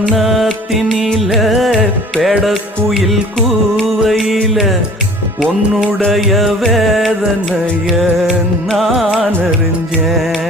புன்னவனத்தினில பெடக்குயில் கூவையில உன்னுடைய வேதனைய நான் அறிஞ்சேன்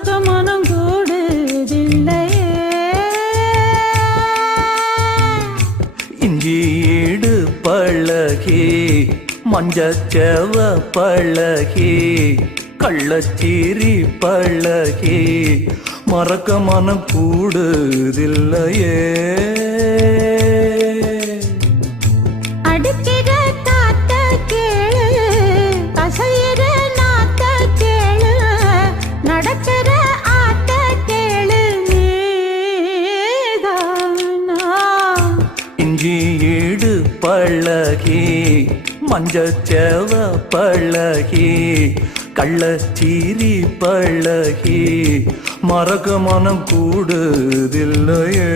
மறுக்க மனம் கூடுதில்லையே. இஞ்சீடு பழகி மஞ்சச்செவ பழகி கள்ளச்சீரி பழகி மறக்க மனம் கூடுதில்லையே. இஞ்சி இஞ்சீடு பழகி மஞ்சச்செவ பழகி கள்ளச்சீரி பழகி மறக்க மனம் கூடுதில்லையே.